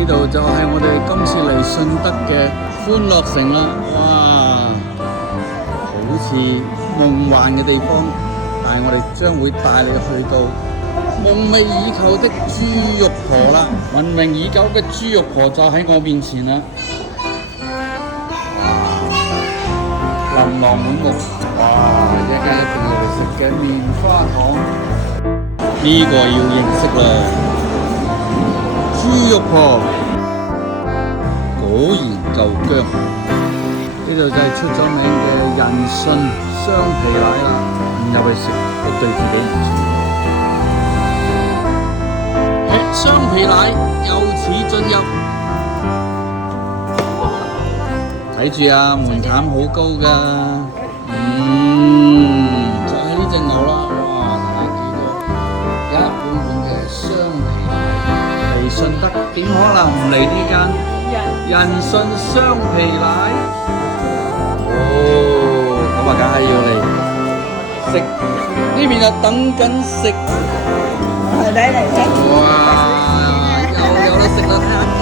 呢度就係我哋今次嚟順德嘅歡樂城啦，哇，好似夢幻嘅地方，但係我哋將會帶你去到夢寐以求的豬肉婆啦，聞名已久嘅豬肉婆就喺我面前啦，琳琅滿目，哇！一間一定要嚟食嘅棉花糖，呢個要認識啦，豬肉婆。果然夠薑，呢度就係出咗名嘅人參雙皮奶啦，唔入去食都對自己唔住。吃雙皮奶，由此進入。睇住啊，門檻好高㗎。就係呢隻牛啦，哇！睇幾多一碗碗嘅雙皮奶，嚟順德點可能唔嚟呢間？人參雙皮奶，咁啊，梗係要嚟食，呢邊就等緊食。哇！又有得食啦，睇下。